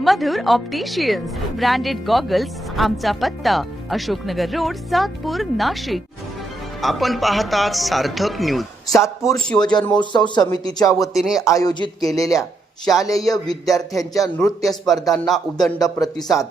मधुर opticians branded goggles आमचा पत्ता Ashoknagar road Satpur Nashik. आपण पाहतात सार्थक न्यूज. सातपूर शिवजन्मोत्सव समितीच्या वतीने आयोजित केलेल्या शालेय विद्यार्थ्यांच्या नृत्य स्पर्धांना उदंड प्रतिसाद.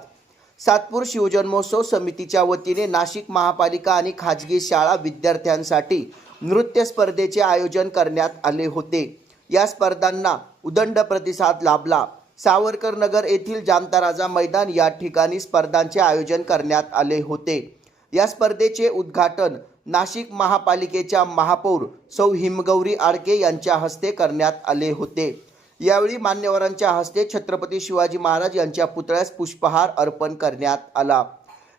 सातपूर शिवजन्मोत्सव समितीच्या वतीने नाशिक महापालिका आणि खाजगी शाळा विद्यार्थ्यांसाठी नृत्य स्पर्धेचे आयोजन करण्यात आले होते. या स्पर्धांना उदंड प्रतिसाद लाभला. सावरकर नगर येथील जामता राजा मैदान या ठिकाणी स्पर्धांचे आयोजन करण्यात आले होते. या स्पर्धेचे उद्घाटन नाशिक महापालिकेच्या महापौर सौ हिमगौरी आडके यांच्या हस्ते करण्यात आले होते. यावेळी मान्यवरांच्या हस्ते छत्रपती शिवाजी महाराज यांच्या पुतळ्यास पुष्पहार अर्पण करण्यात आला.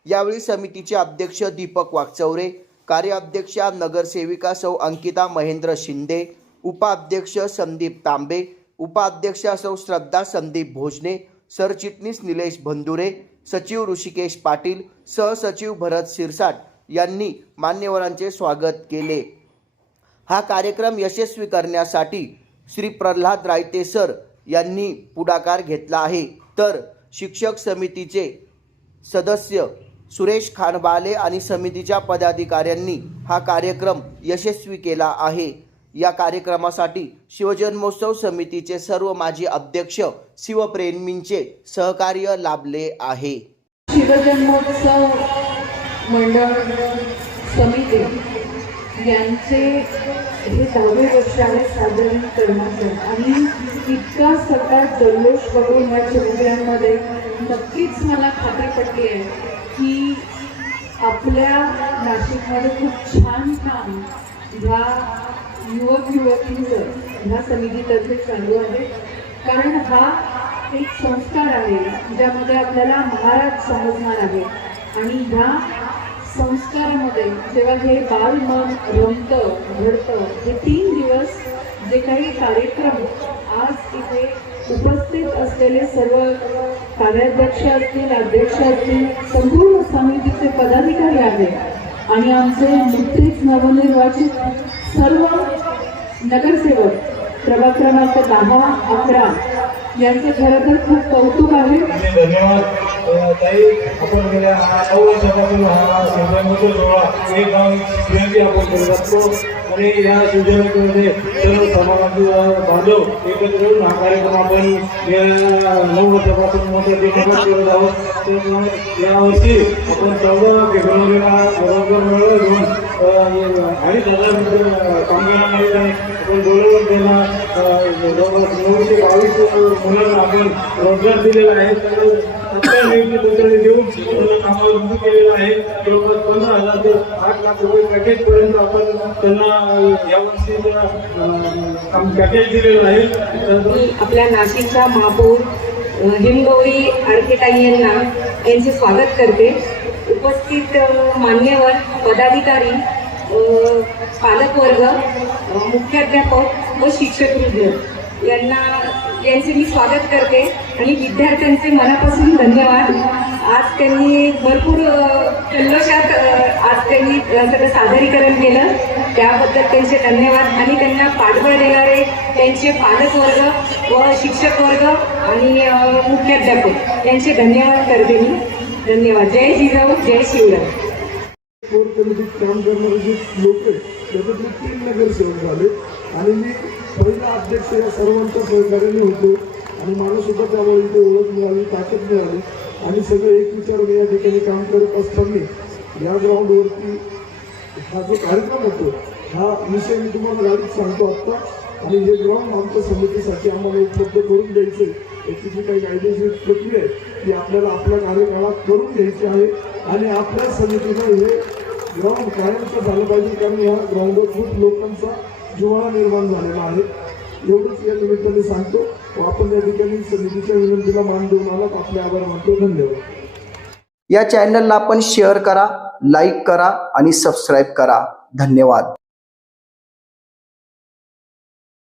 यावेळी समितीचे अध्यक्ष दीपक वाकचौरे कार्याध्यक्षा नगरसेविका सौ अंकिता महेंद्र शिंदे उपाध्यक्ष संदीप तांबे उपाध्यक्षा सौ श्रद्धा संदीप भोजने सरचिटणीस निलेश भंदुरे सचिव ऋषिकेश पाटील सहसचिव भरत शिरसाट यांनी मान्यवरांचे स्वागत केले. हा कार्यक्रम यशस्वी करण्यासाठी श्री प्रल्हाद रायते सर यांनी पुढाकार घेतला आहे. तर शिक्षक समितीचे सदस्य सुरेश खानबाले आणि समितीच्या पदाधिकाऱ्यांनी हा कार्यक्रम यशस्वी केला आहे. या कार्यक्रमासाठी शिवजन्मोत्सव समितीचे सर्व माजी अध्यक्ष शिवप्रेमींचे सहकार्य लाभले आहे. शिवजन्मोत्सव मंडळ समिती यांचे हे दहावे वर्ष आहे. साजरे आणि इतका सगळा जल्लोष बघून ह्या चिमुकल्यांमध्ये नक्कीच मला खात्री पटली आहे की आपल्या नाशिकमध्ये खूप छान काम ह्या युवक युवतींचं ह्या समितीतर्फे चालू आहे. कारण हा एक संस्कार आहे ज्यामध्ये आपल्याला महाराज समजणार आहे आणि ह्या संस्कारामध्ये जेव्हा हे बाल मन रमतं घडतं हे तीन दिवस जे काही कार्यक्रम आज इथे उपस्थित असलेले सर्व कार्याध्यक्ष असतील अध्यक्ष असतील संपूर्ण समितीचे पदाधिकारी आहेत. आणि आमचे नुकतेच नवनिर्वाचित सर्व नगरसेवक प्रभाग क्रमांक दहा अकरा. यांचे खरं तर खूप कौतुक आहे. धन्यवाद. ताई आपण गेल्या नऊ वर्षापासून हा शिवजयंती सोहळा एक गाव शिवजयंती आपण करत असतो आणि या शिवजयंतीमध्ये सर्व समाजातील बांधव एकत्र येऊन हा कार्यक्रम आपण या नऊ वर्षापासून मोठ्या दिवसात करत आहोत. तर यावर्षी आपण चौदा फेब्रुवारीला रोजगार मेळावा घेऊन आणि अडीच हजार आपण बोलवून त्यांना जवळपास नऊशे बावीस मुलांना आपण रोजगार दिलेला आहे. तर सत्तर नियुक्ती देऊन त्यांना कामावर रुजू केलेलं आहे. जवळपास पंधरा हजार ते आठ लाख रुपये पॅकेज आपण त्यांना यावर्षी पॅकेज दिलेलं आहे. तर मी आपल्या नाशिकचा महापौर अ, हिमगौरी आडकेताई यांना यांचे स्वागत करते. उपस्थित मान्यवर पदाधिकारी पालकवर्ग मुख्याध्यापक व शिक्षक वृद्ध यांना यांचे मी स्वागत करते आणि विद्यार्थ्यांचे मनापासून धन्यवाद. आज त्यांनी भरपूर अ, आज त्यांनी सगळं सादरीकरण केलं. त्याबद्दल त्यांचे धन्यवाद आणि त्यांना पाठबळ देणारे त्यांचे पालकवर्ग व शिक्षक वर्ग आणि मुख्याध्यापक यांचे धन्यवाद करते मी. धन्यवाद. जय जिजाऊ जय शिवराव काम करणारे जे लोक आहेत त्याच्यातले तीन नगरसेवक झाले आणि मी पहिला अध्यक्ष या सर्वांच्या सहकार्याने होतो. आणि मला सुद्धा त्यामुळे इथे ओळख मिळाली ताकद मिळाली. आणि सगळे एक विचारून या ठिकाणी काम करत असताना या ग्राउंडवरती हा जो कार्यक्रम होतो हा विषय मी तुम्हाला गाडीत सांगतो आत्ता. आणि हे ग्राउंड आमच्या समितीसाठी आम्हाला उपलब्ध करून द्यायचं आहे. याची जी काही कायदेशीर प्रक्रिया आहे ती आपल्याला आपल्या कार्यकाळात करून घ्यायची आहे. आणि आपल्या समितीनं हे ग्राउंड कायमचं झालं पाहिजे कारण या ग्राउंडवर खूप लोकांचा जिव्हाळा निर्माण झालेला आहे. एवढंच या निमित्ताने सांगतो. व आपण या ठिकाणी समितीच्या विनंतीला मान देऊन आलात. आपले आभार मानतो. धन्यवाद. या चॅनलला आपण शेअर करा लाईक करा आणि सबस्क्राईब करा. धन्यवाद.